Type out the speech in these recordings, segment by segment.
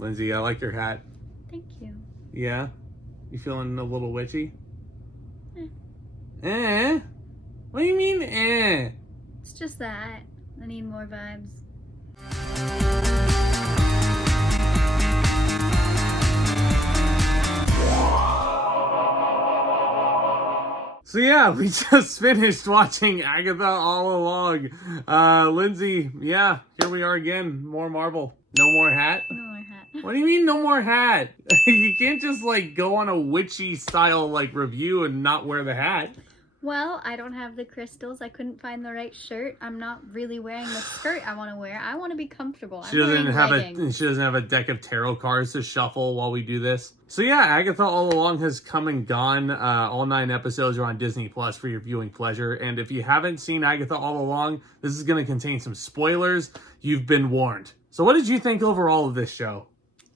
Lindsey, I like your hat. Thank you. Yeah? You feeling a little witchy? Eh. Eh? What do you mean, eh? It's just that. I need more vibes. So yeah, we just finished watching Agatha All Along. Lindsey, yeah, here we are again. More Marvel. No more hat? No more hat. What do you mean no more hat? You can't just like go on a witchy style like review and not wear the hat. Well, I don't have the crystals. I couldn't find the right shirt. I'm not really wearing the skirt I want to wear. I want to be comfortable. She doesn't have a deck of tarot cards to shuffle while we do this. So yeah, Agatha All Along has come and gone. All 9 episodes are on Disney Plus for your viewing pleasure. And if you haven't seen Agatha All Along, this is going to contain some spoilers. You've been warned. So what did you think overall of this show?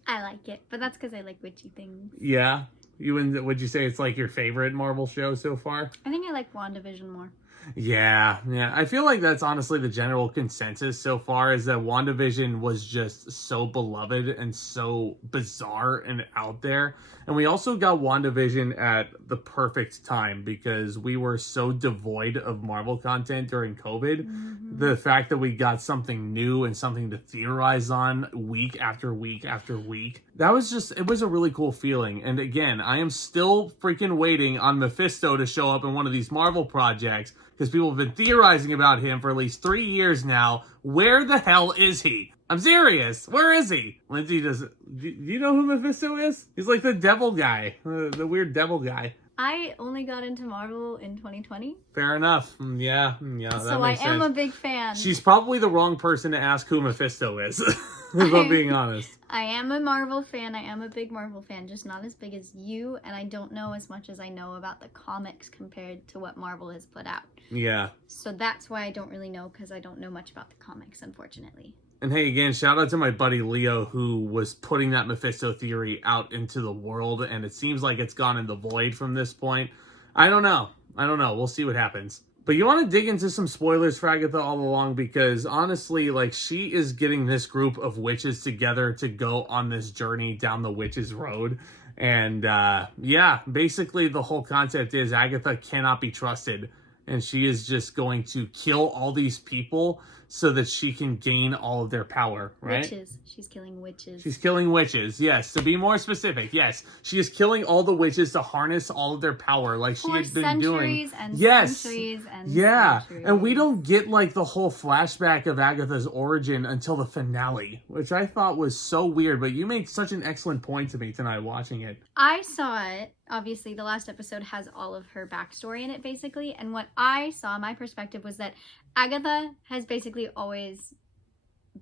I like it, but that's because I like witchy things. Yeah? Would you say it's like your favorite Marvel show so far? I think I like WandaVision more. Yeah. I feel like that's honestly the general consensus so far, is that WandaVision was just so beloved and so bizarre and out there. And we also got WandaVision at the perfect time because we were so devoid of Marvel content during COVID. Mm-hmm. The fact that we got something new and something to theorize on week after week after week, it was a really cool feeling. And again, I am still freaking waiting on Mephisto to show up in one of these Marvel projects, because people have been theorizing about him for at least 3 years now. Where the hell is he? I'm serious. Where is he? Lindsey, do you know who Mephisto is? He's like the devil guy, the weird devil guy. I only got into Marvel in 2020. Fair enough. Yeah, so I am a big fan. She's probably the wrong person to ask who Mephisto is, if I'm being honest. I am a Marvel fan. I am a big Marvel fan, just not as big as you, and I don't know as much as I know about the comics compared to what Marvel has put out. Yeah. So that's why I don't really know, because I don't know much about the comics, unfortunately. And hey, again, shout out to my buddy Leo, who was putting that Mephisto theory out into the world, and it seems like it's gone in the void from this point. I don't know. We'll see what happens. But you want to dig into some spoilers for Agatha All Along, because honestly, like, she is getting this group of witches together to go on this journey down the witches' road. And yeah, basically the whole concept is Agatha cannot be trusted, and she is just going to kill all these people so that she can gain all of their power, right? Witches. She's killing witches. She's killing witches, yes. To be more specific, yes. She is killing all the witches to harness all of their power, like she has been doing. Centuries and yeah. centuries. And we don't get like the whole flashback of Agatha's origin until the finale, which I thought was so weird. But you made such an excellent point to me tonight watching it. I saw it. Obviously, the last episode has all of her backstory in it, basically. And what I saw, my perspective, was that Agatha has basically always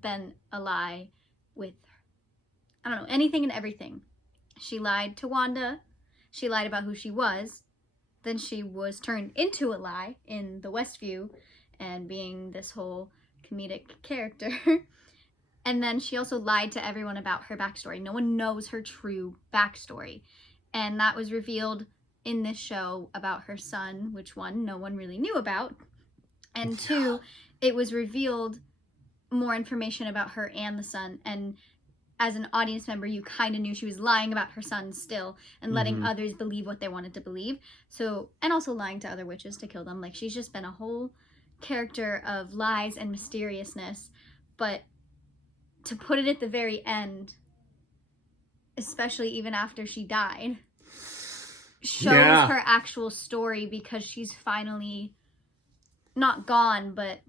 been a lie with, I don't know, anything and everything. She lied to Wanda. She lied about who she was. Then she was turned into a lie in the Westview and being this whole comedic character. And then she also lied to everyone about her backstory. No one knows her true backstory. And that was revealed in this show about her son, which one, no one really knew about. And 2, it was revealed more information about her and the son. And as an audience member, you kind of knew she was lying about her son still and letting others believe what they wanted to believe. So, and also lying to other witches to kill them. Like, she's just been a whole character of lies and mysteriousness. But to put it at the very end, especially even after she died, shows her actual story, because she's finally not gone, but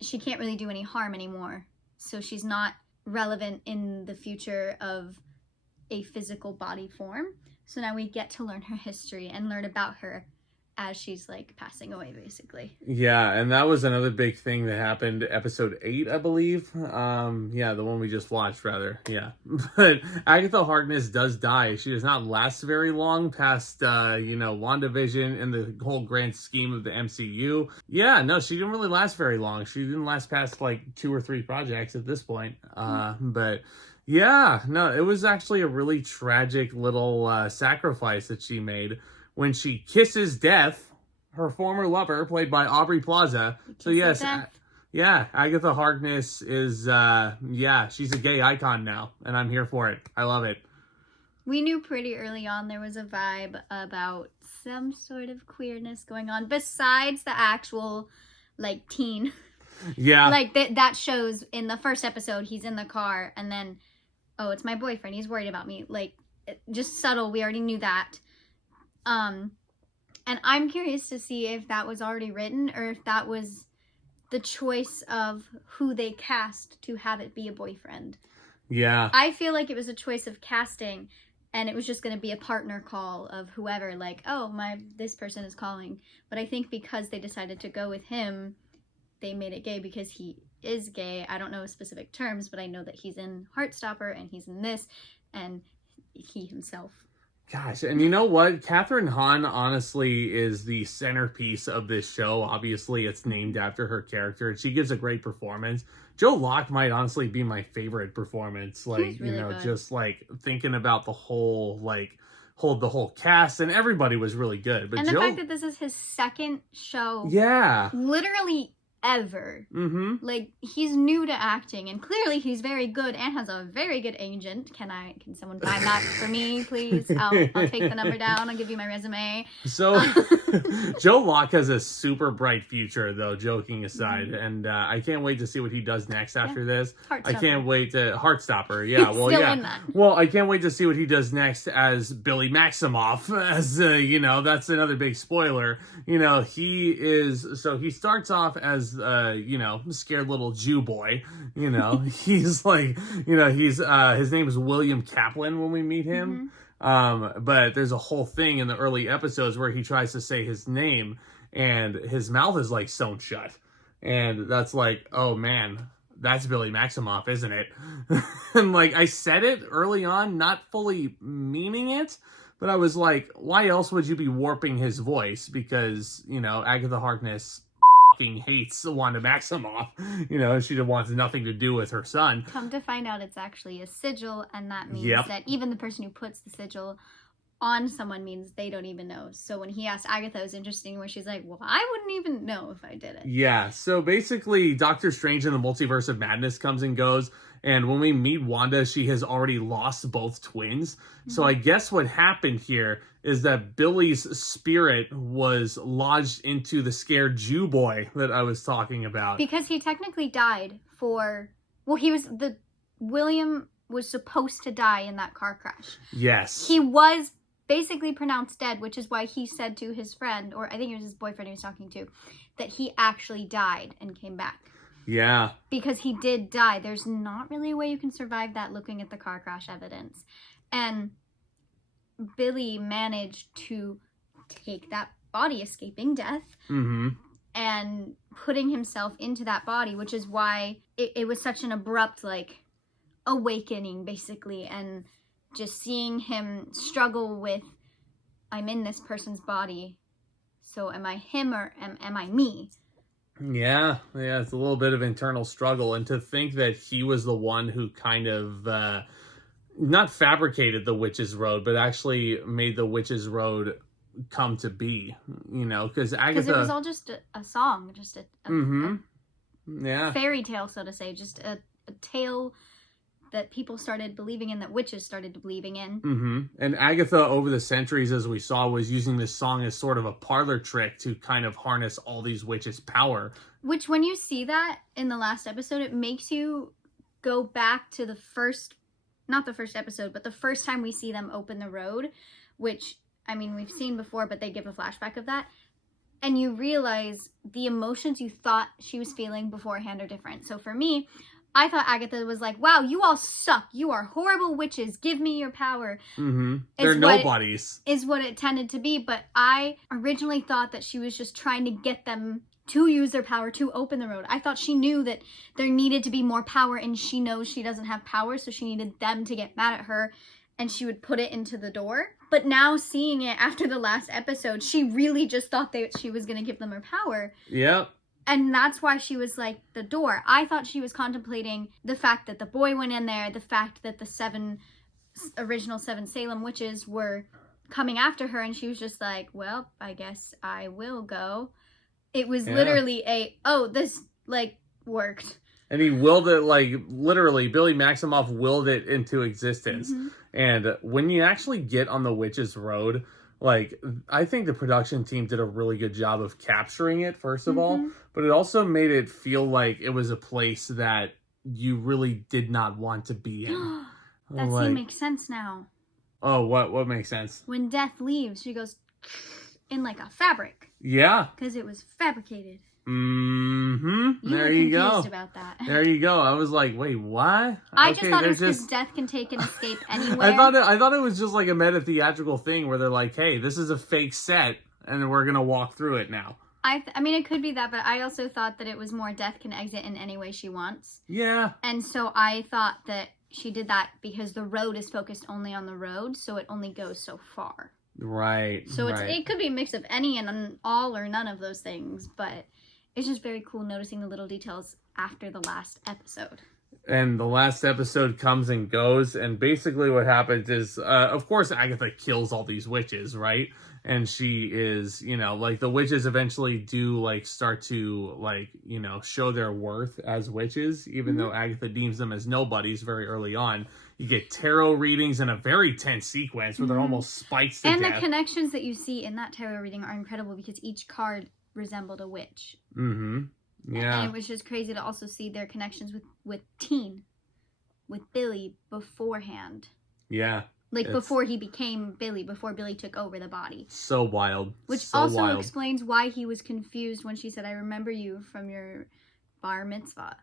she can't really do any harm anymore. So she's not relevant in the future of a physical body form. So now we get to learn her history and learn about her as she's like passing away, basically. Yeah, and that was another big thing that happened episode 8, I believe. Yeah, the one we just watched, rather. Yeah. But Agatha Harkness does die. She does not last very long past, WandaVision and the whole grand scheme of the MCU. Yeah, no, she didn't really last very long. She didn't last past like 2 or 3 projects at this point. But yeah, no, it was actually a really tragic little sacrifice that she made when she kisses death, her former lover, played by Aubrey Plaza. So yes, Yeah, Agatha Harkness is, she's a gay icon now, and I'm here for it. I love it. We knew pretty early on there was a vibe about some sort of queerness going on, besides the actual, like, teen. Yeah. Like, that shows in the first episode, he's in the car, and then, oh, it's my boyfriend, he's worried about me. Like, just subtle, we already knew that. And I'm curious to see if that was already written, or if that was the choice of who they cast to have it be a boyfriend. Yeah. I feel like it was a choice of casting, and it was just going to be a partner call of whoever, like, oh, this person is calling. But I think because they decided to go with him, they made it gay because he is gay. I don't know specific terms, but I know that he's in Heartstopper and he's in this, and he himself. Gosh, and you know what? Kathryn Hahn, honestly, is the centerpiece of this show. Obviously, it's named after her character, and she gives a great performance. Joe Locke might honestly be my favorite performance. Like, really good. just like thinking about the whole cast, and everybody was really good. But and the fact that this is his second show, literally ever. Mm-hmm. Like, he's new to acting, and clearly he's very good and has a very good agent. Can someone find that for me, please? I'll take the number down. I'll give you my resume. So, Joe Locke has a super bright future, though, joking aside. And I can't wait to see what he does next after this. Heartstopper. I can't wait to... Heartstopper, yeah. He's still in that. Well, I can't wait to see what he does next as Billy Maximoff. As, that's another big spoiler. He starts off as, scared little Jew boy. He's like, his name is William Kaplan when we meet him. Mm-hmm. But there's a whole thing in the early episodes where he tries to say his name and his mouth is like sewn shut. And that's like, oh man, that's Billy Maximoff, isn't it? And like, I said it early on, not fully meaning it, but I was like, why else would you be warping his voice? Because, Agatha Harkness hates Wanda Maximoff. She wants nothing to do with her son. Come to find out, it's actually a sigil, and that means Yep. that even the person who puts the sigil on someone means they don't even know. So when he asked Agatha, it was interesting where she's like, well, I wouldn't even know if I did it. Yeah, so basically Doctor Strange in the Multiverse of Madness comes and goes, and when we meet Wanda, she has already lost both twins. Mm-hmm. So I guess what happened here is that Billy's spirit was lodged into the scared Jew boy that I was talking about. Because he technically died William was supposed to die in that car crash. Yes. He was basically pronounced dead, which is why he said to his friend, or I think it was his boyfriend he was talking to, that he actually died and came back. Yeah. Because he did die. There's not really a way you can survive that looking at the car crash evidence. And Billy managed to take that body, escaping death, mm-hmm. and putting himself into that body, which is why it was such an abrupt, like, awakening, basically, and just seeing him struggle with, I'm in this person's body, so am I him or am I me? Yeah, it's a little bit of internal struggle, and to think that he was the one who kind of not fabricated the Witch's Road, but actually made the Witch's Road come to be, because Agatha... Because it was all just a song, just a fairy tale, so to say, just a tale that people started believing in, that witches started believing in. Mm-hmm. And Agatha, over the centuries, as we saw, was using this song as sort of a parlor trick to kind of harness all these witches' power. Which, when you see that in the last episode, it makes you go back to not the first episode, but the first time we see them open the road, which, I mean, we've seen before, but they give a flashback of that. And you realize the emotions you thought she was feeling beforehand are different. So for me, I thought Agatha was like, wow, you all suck. You are horrible witches. Give me your power. Mm-hmm. They're nobodies. Is what it tended to be. But I originally thought that she was just trying to get them to use their power to open the road. I thought she knew that there needed to be more power, and she knows she doesn't have power, so she needed them to get mad at her, and she would put it into the door. But now seeing it after the last episode, she really just thought that she was going to give them her power. Yep. And that's why she was like, the door. I thought she was contemplating the fact that the boy went in there, the fact that the original seven Salem witches were coming after her, and she was just like, well, I guess I will go. It was literally worked. And he willed it, like, literally, Billy Maximoff willed it into existence. Mm-hmm. And when you actually get on the Witch's Road, like, I think the production team did a really good job of capturing it, first of all. But it also made it feel like it was a place that you really did not want to be in. That scene makes sense now. Oh, what makes sense? When Death leaves, she goes in like a fabric. Yeah. Because it was fabricated. Mm-hmm. There you go. Confused about that. There you go. I was like, wait, what? I just thought it was because Death can take an escape anywhere. I thought it was just like a meta theatrical thing where they're like, hey, this is a fake set, and we're gonna walk through it now. I mean, it could be that, but I also thought that it was more Death can exit in any way she wants. Yeah. And so I thought that she did that because the road is focused only on the road, so it only goes so far. Right. So it could be a mix of any and all or none of those things, but it's just very cool noticing the little details after the last episode. And the last episode comes and goes, and basically what happens is, of course, Agatha kills all these witches, right? And she is, like, the witches eventually do, like, start to, like, show their worth as witches, even though Agatha deems them as nobodies very early on. You get tarot readings in a very tense sequence where they're almost spiked to death. And the connections that you see in that tarot reading are incredible because each card resembled a witch. Mm-hmm. Yeah. And it was just crazy to also see their connections with Billy beforehand. Yeah. Like, before he became Billy, before Billy took over the body. So wild. Which also explains why he was confused when she said, I remember you from your bar mitzvah.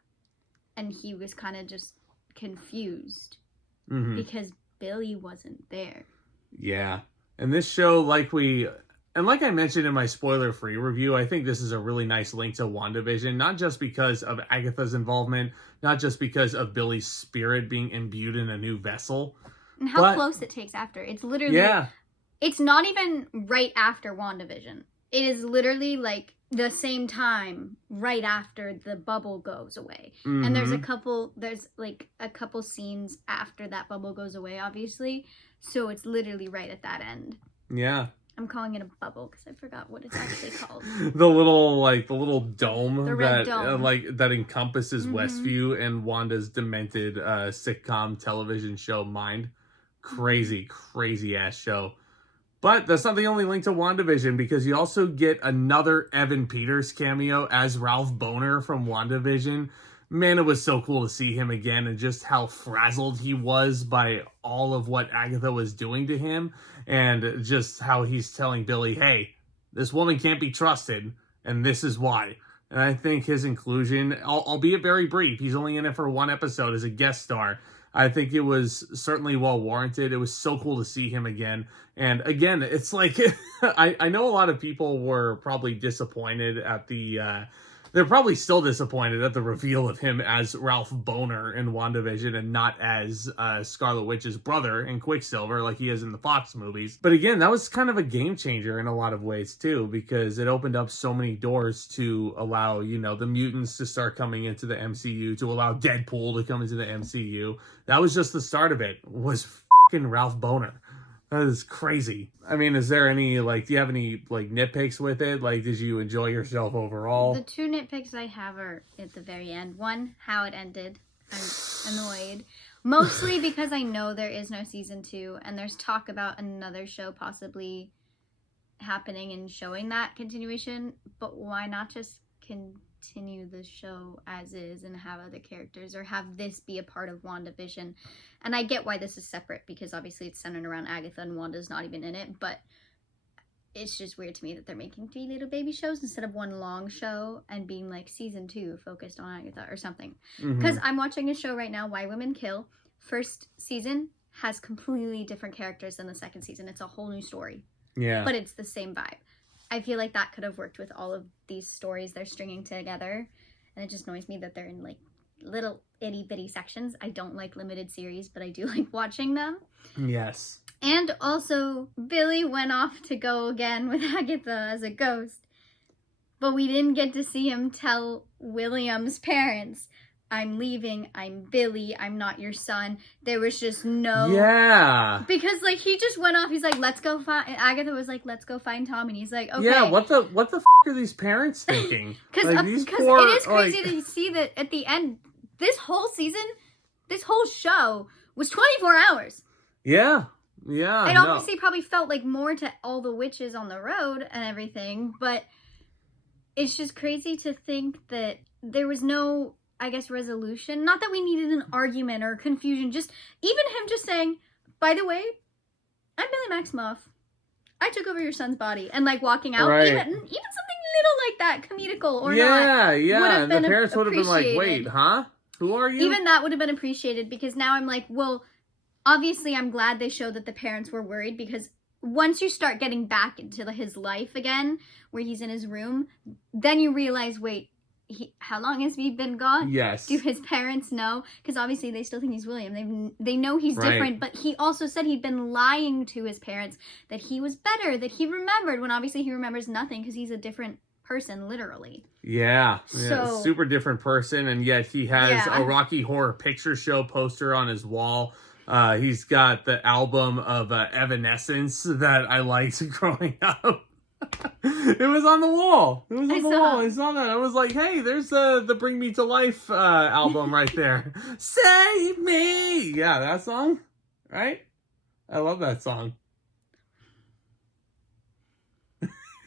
And he was kind of just confused. Because Billy wasn't there. Yeah. And this show, like I mentioned in my spoiler-free review, I think this is a really nice link to WandaVision, not just because of Agatha's involvement, not just because of Billy's spirit being imbued in a new vessel. And how close it takes after. It's literally... Yeah. It's not even right after WandaVision. It is literally, like, the same time right after the bubble goes away. And there's a couple scenes after that bubble goes away, obviously. So it's literally right at that end. Yeah. I'm calling it a bubble because I forgot what it's actually called. the little dome the red dome. That encompasses Westview and Wanda's demented sitcom television show Mind. Crazy ass show. But that's not the only link to WandaVision, because you also get another Evan Peters cameo as Ralph Boner from WandaVision. Man, it was so cool to see him again, and just how frazzled he was by all of what Agatha was doing to him, and just how he's telling Billy, hey, this woman can't be trusted, and this is why. And I think his inclusion, albeit very brief, he's only in it for one episode as a guest star, I think it was certainly well warranted. It was so cool to see him again. And again, it's like, I know a lot of people were probably disappointed at they're probably still disappointed at the reveal of him as Ralph Boner in WandaVision and not as Scarlet Witch's brother in Quicksilver like he is in the Fox movies. But again, that was kind of a game changer in a lot of ways too, because it opened up so many doors to allow, the mutants to start coming into the MCU, to allow Deadpool to come into the MCU. That was just the start of it, was fucking Ralph Boner. That is crazy. I mean, is there any, do you have any, nitpicks with it? Did you enjoy yourself overall? The two nitpicks I have are at the very end. One, how it ended. I'm annoyed. Mostly because I know there is no season 2, and there's talk about another show possibly happening and showing that continuation. But why not just continue the show as is and have other characters, or have this be a part of WandaVision? And I get why this is separate, because obviously it's centered around Agatha and Wanda's not even in it, but it's just weird to me that they're making 3 little baby shows instead of one long show and being like season 2 focused on Agatha or something. Because I'm watching a show right now, Why Women Kill. First season has completely different characters than the second season. It's a whole new story. Yeah. But it's the same vibe. I feel like that could have worked with all of these stories they're stringing together. And it just annoys me that they're in little itty bitty sections. I don't like limited series, but I do like watching them. Yes. And also, Billy went off to go again with Agatha as a ghost. But we didn't get to see him tell William's parents. I'm leaving, I'm Billy, I'm not your son. There was just no... Yeah. Because, like, he just went off, he's like, let's go find... Agatha was like, let's go find Tom, and he's like, okay. Yeah, what the f*** are these parents thinking? Because like, it is crazy to see that at the end, this whole season, this whole show was 24 hours. Yeah. Yeah. It obviously probably felt like more to all the witches on the road and everything, but it's just crazy to think that there was no... I guess, resolution. Not that we needed an argument or confusion. Just, even him just saying, by the way, I'm Billy Maximoff. I took over your son's body. And, like, walking out. Right. Even something little like that, comedical or not. Yeah. And the parents would have been like, wait, huh? Who are you? Even that would have been appreciated, because now I'm like, well, obviously I'm glad they showed that the parents were worried, because once you start getting back into his life again, where he's in his room, then you realize, wait, how long has he been gone? Yes. Do his parents know? Because obviously they still think he's William. They know he's different, but he also said he'd been lying to his parents that he was better, that he remembered, when obviously he remembers nothing because he's a different person, literally. Yeah. So, super different person, and yet he has a Rocky Horror Picture Show poster on his wall. He's got the album of Evanescence that I liked growing up. It was on the wall. I saw that. I was like, hey, there's the Bring Me to Life album right there. Save me. Yeah, that song. Right? I love that song.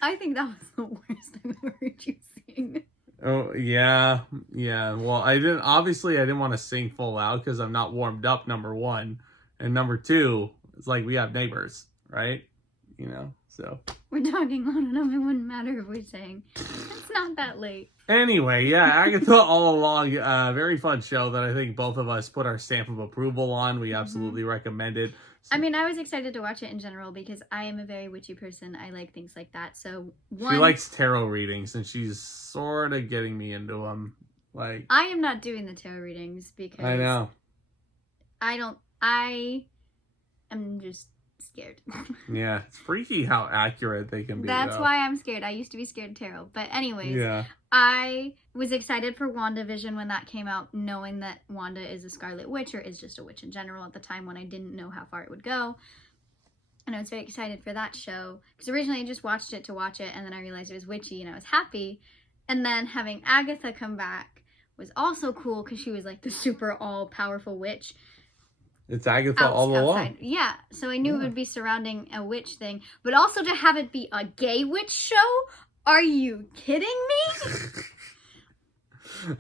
I think that was the worst I've ever heard you sing. Oh, yeah. Yeah. Well, I didn't want to sing full out because I'm not warmed up, number one. And number two, it's like we have neighbors, right? You know, so. We're talking loud enough, it wouldn't matter if we're saying. It's not that late. Anyway, yeah, Agatha All Along, very fun show that I think both of us put our stamp of approval on. We absolutely recommend it. I mean, I was excited to watch it in general because I am a very witchy person. I like things like that. So she likes tarot readings, and she's sort of getting me into them. Like, I am not doing the tarot readings because I know. I am just scared. Yeah, it's freaky how accurate they can be. That's why I'm scared. I used to be scared of tarot. But anyways, yeah. I was excited for WandaVision when that came out, knowing that Wanda is a Scarlet Witch, or is just a witch in general at the time when I didn't know how far it would go. And I was very excited for that show. Because originally I just watched it to watch it, and then I realized it was witchy, and I was happy. And then having Agatha come back was also cool, because she was like the super all-powerful witch. It's Agatha All Along. Yeah, so I knew it would be surrounding a witch thing. But also to have it be a gay witch show? Are you kidding me?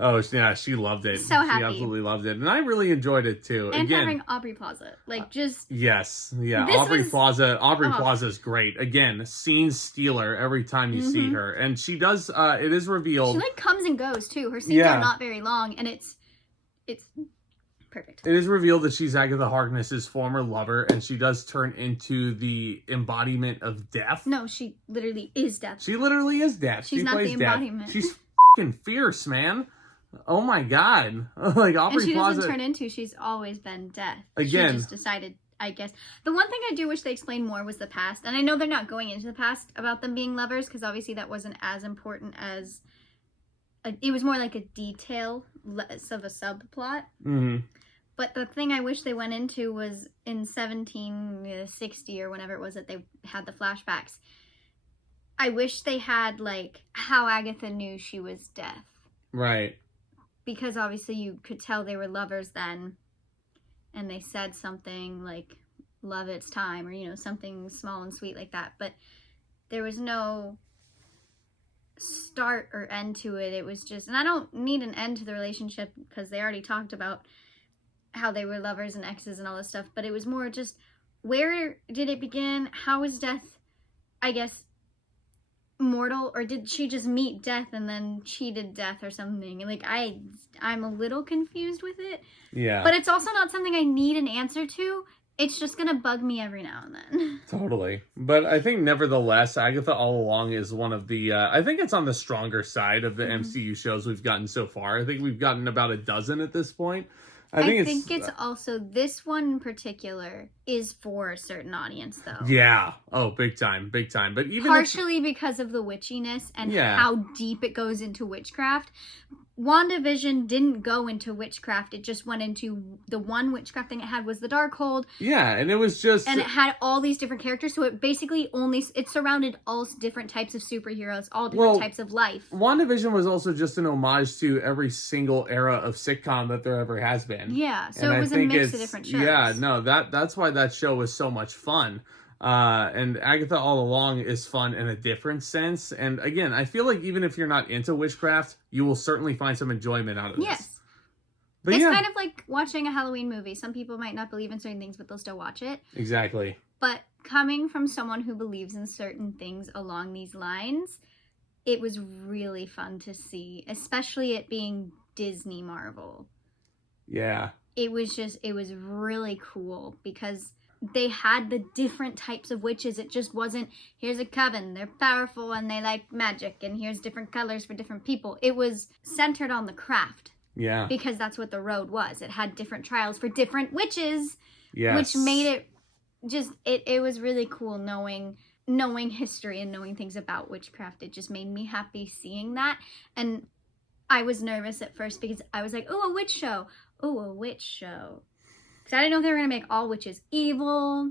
Oh, yeah, she loved it. So happy. She absolutely loved it. And I really enjoyed it, too. And again, having Aubrey Plaza. Like, just... Yes. Yeah, Aubrey Plaza's great. Again, scene stealer every time you see her. And she does, it is revealed... She, like, comes and goes, too. Her scenes are not very long, and it's perfect. It is revealed that she's Agatha Harkness's former lover, and she does turn into the embodiment of death. No, she literally is death. She literally is death. She's not the embodiment. She's fucking fierce, man. Oh my god. Like, Aubrey and she Plaza... doesn't turn into, she's always been death. Again. She just decided, I guess. The one thing I do wish they explained more was the past. And I know they're not going into the past about them being lovers, because obviously that wasn't as important as... it was more like a detail, less of a subplot. Mm-hmm. But the thing I wish they went into was in 1760 or whenever it was that they had the flashbacks. I wish they had, like, how Agatha knew she was death. Right. Because obviously you could tell they were lovers then. And they said something like, love it's time, or, you know, something small and sweet like that. But there was no start or end to it. It was just, and I don't need an end to the relationship because they already talked about how they were lovers and exes and all this stuff, but it was more just, where did it begin? How was death, I guess, mortal, or did she just meet death and then cheated death or something? Like, I'm a little confused with it. Yeah. But it's also not something I need an answer to. It's just gonna bug me every now and then. Totally. But I think nevertheless, Agatha All Along is one of the, I think it's on the stronger side of the MCU shows we've gotten so far. I think we've gotten about a dozen at this point. I think it's also, this one in particular is for a certain audience, though. Yeah. Oh, big time. Big time. But even partially because of the witchiness and how deep it goes into witchcraft. WandaVision didn't go into witchcraft. It just went into the one witchcraft thing it had was the Darkhold. Yeah, and it was just... And it had all these different characters, so it basically it surrounded all different types of superheroes, all different types of life. WandaVision was also just an homage to every single era of sitcom that there ever has been. Yeah, so it was a mix of different shows. Yeah, no, that's why that show was so much fun. And Agatha All Along is fun in a different sense. And again, I feel like even if you're not into witchcraft, you will certainly find some enjoyment out of this. Yes. But it's kind of like watching a Halloween movie. Some people might not believe in certain things, but they'll still watch it. Exactly. But coming from someone who believes in certain things along these lines, it was really fun to see, especially it being Disney Marvel. Yeah. It was really cool because they had the different types of witches. It just wasn't, here's a coven, they're powerful and they like magic, and here's different colors for different people. It was centered on the craft. Yeah. Because that's what the road was. It had different trials for different witches. Yes. Which made it just, it was really cool knowing history and knowing things about witchcraft. It just made me happy seeing that. And I was nervous at first because I was like, oh, a witch show. Oh, a witch show. Because I didn't know if they were going to make all witches evil,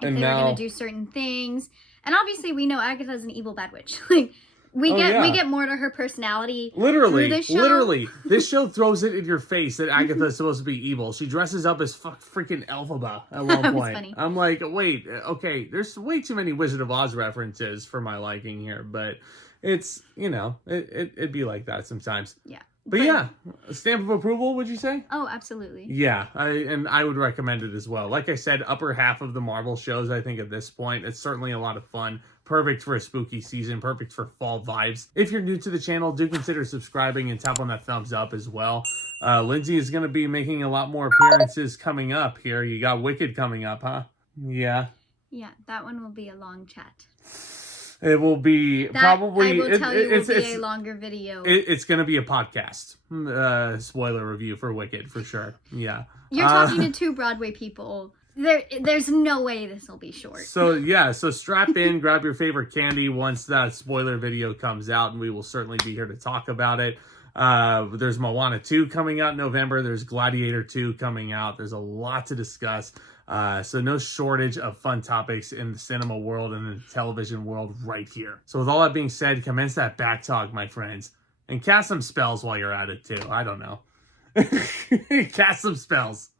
if they were going to do certain things. And obviously we know Agatha's an evil bad witch. Like, we get more to her personality. Literally, through this show. literally. This show throws it in your face that Agatha is supposed to be evil. She dresses up as freaking Elphaba at one point. Funny. I'm like, wait, okay, there's way too many Wizard of Oz references for my liking here, but it's, it'd be like that sometimes. Yeah. But yeah, a stamp of approval, would you say? Oh, absolutely. Yeah, I would recommend it as well. Like I said, upper half of the Marvel shows, I think, at this point. It's certainly a lot of fun. Perfect for a spooky season. Perfect for fall vibes. If you're new to the channel, do consider subscribing and tap on that thumbs up as well. Lindsey is going to be making a lot more appearances coming up here. You got Wicked coming up, huh? Yeah. Yeah, that one will be a long chat. It will be probably... I will tell you will be a longer video. It's going to be a podcast. Spoiler review for Wicked, for sure. Yeah. You're talking to two Broadway people. There's no way this will be short. So strap in, grab your favorite candy once that spoiler video comes out, and we will certainly be here to talk about it. There's Moana 2 coming out in November. There's Gladiator 2 coming out. There's a lot to discuss. So no shortage of fun topics in the cinema world and the television world right here. So with all that being said, commence that back talk, my friends. And cast some spells while you're at it, too. I don't know. Cast some spells.